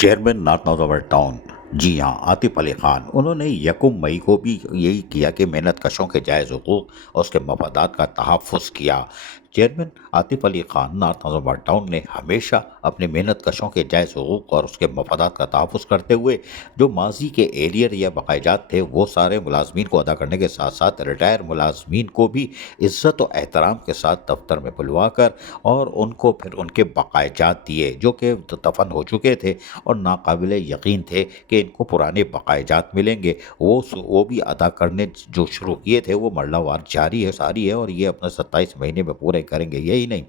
Chairman north नौजवान town. जी हाँ, आतिफ अली खान उन्होंने यकम मई को भी यही किया कि मेहनत कशों के जायज़ हुकूक और उसके मफादात का तहफ़्फ़ुज़ किया। चेयरमैन आतिफ अली खान नॉर्थ नौजवान टाउन ने हमेशा अपने मेहनत कशों के जायज़ हुकूक और उसके मफादात का तहफ़्फ़ुज़ करते हुए जो माजी के एरियर या बकायजात थे वो सारे मुलाजमीन को अदा करने के साथ साथ रिटायर मुलाजमीन को भी इज़्ज़त और एहतराम के साथ दफ्तर में बुलवा कर और उनको फिर उनके बकायजात दिए जो कि दफन हो चुके थे और नाकाबिल यकीन थे कि इनको पुराने बकायजात मिलेंगे। वो भी अदा करने जो शुरू किए थे वो मरलावार जारी है और ये अपने 27 महीने में पूरे करेंगे। यही नहीं,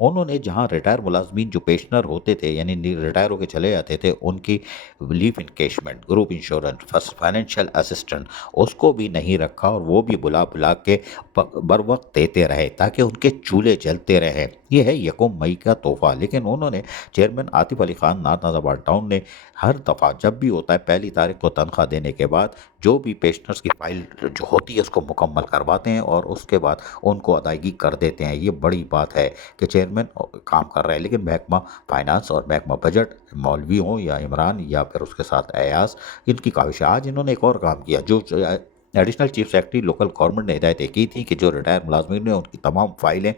उन्होंने जहाँ रिटायर मुलाजमीन जो पेंशनर होते थे यानी रिटायर होकर चले जाते थे उनकी leave encashment, group insurance, first financial assistant उसको भी नहीं रखा और वो भी बुला बुला के बर वक्त देते रहे ताकि उनके चूल्हे जलते रहें। ये है यकम मई का तोहफा। लेकिन उन्होंने चेयरमैन आतिफ अली खान नाथ नाजाबाद टाउन ने हर दफ़ा जब भी होता है पहली तारीख को तनख्वाह देने के बाद जो भी पेंशनर्स की फाइल जो होती है उसको मुकम्मल करवाते हैं और उसके बाद उनको अदायगी कर देते हैं। ये बड़ी बात है कि चेयरमैन काम कर रहे हैं। लेकिन महकमा फाइनेंस और महकमा बजट, मौलवी हों या इमरान या फिर उसके साथ अयाज, इनकी काविश है। आज इन्होंने एक और काम किया जो additional chief secretary local government ने हिदायतें की थी कि जो रिटायर मुलाजमीन ने उनकी तमाम फाइलें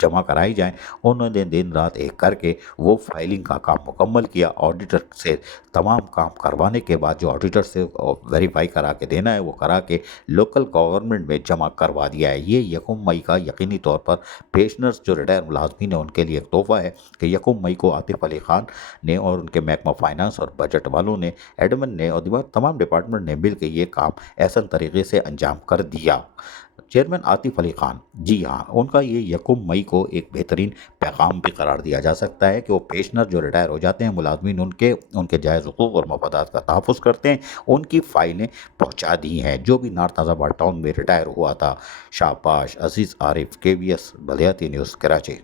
जमा कराई जाएं। उन्होंने दिन रात एक करके वो फाइलिंग का काम मुकम्मल किया। ऑडिटर से तमाम काम करवाने के बाद जो ऑडिटर से वेरीफाई करा के देना है वो करा के लोकल गवर्नमेंट में जमा करवा दिया है। ये यकम मई का यकीनी तौर पर पेंशनर्स जो रिटायर मुलाजमीन है उनके लिए एक तोहफा है कि यकम मई को आतिफ अली खान ने और उनके महकमा फाइनेंस और बजट वालों ने, एडमिन ने और तमाम डिपार्टमेंट ने मिल के ये काम ऐसा तरीके से अंजाम कर दिया। चेयरमैन आतिफ अली खान, जी हाँ, उनका ये यकम मई को एक बेहतरीन पैगाम भी करार दिया जा सकता है कि वो पेंशनर जो रिटायर हो जाते हैं मुलाजमीन उनके उनके जायज़ हुकूक और मफादात का तहफ़्फ़ुज़ करते हैं, उनकी फ़ाइलें पहुँचा दी हैं। जो भी नॉर्थ नाज़ाबाद टाउन में रिटायर हुआ था, शाबाश। अज़ीज़ आरिफ, KBS बलियाती न्यूज़, कराची।